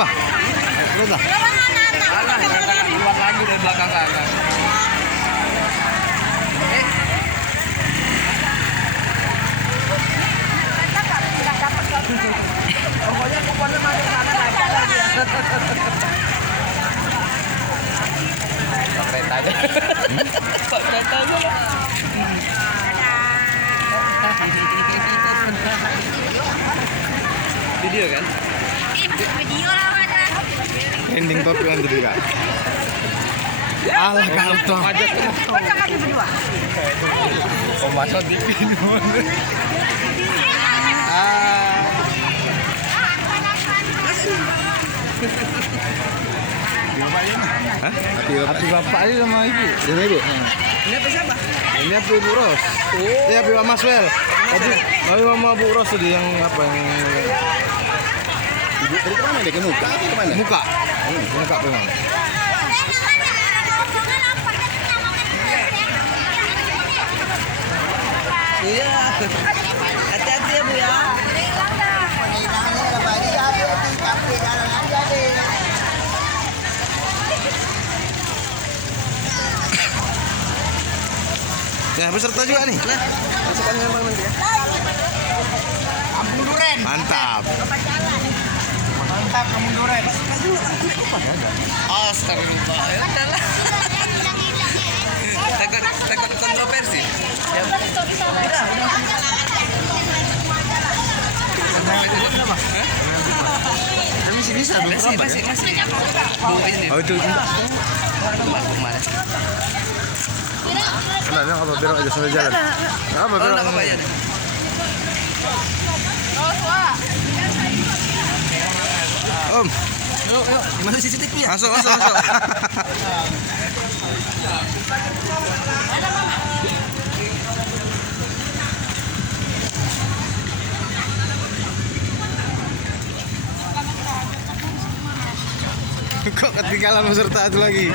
Wah. Lihat lah. Keluar lagi dari belakang kakak. Pokoknya kuponnya masuk sana lancar lagi ya. Pak kereta aja. Pak kereta aja lah. Video kan? Video lah mana? Trending topik kan jadi kak. Alah kalau toh. Pajak Kocak kaki berdua. oh masuk di video. Hah? Hati bapak ini sama ibu. Sama ibu. Ini apa siapa? Ini apa Ibu Ros? Iya, Ibu Mas Wel. Tadi mama Bu Ros tadi yang apa yang Ibu tadi kemana deh? Ke muka atau kemana? muka? Muka memang. Iya. Hati-hati ya Bu ya. Ya, peserta juga nih. Masukkan memang nanti ya. Mantap. Mantap kamu duren. Astagfirullah. Ya udahlah. Takut kontroversi. Ya udah. Masih bisa Masih. Bu ini. Oh itu. Kemarin. Kenapa apa biar aja sambil jalan? Apa biar? Enggak apa-apa ya. Om, Yuk. Gimana CCTV ya? masuk. Kok ketinggalan peserta itu lagi?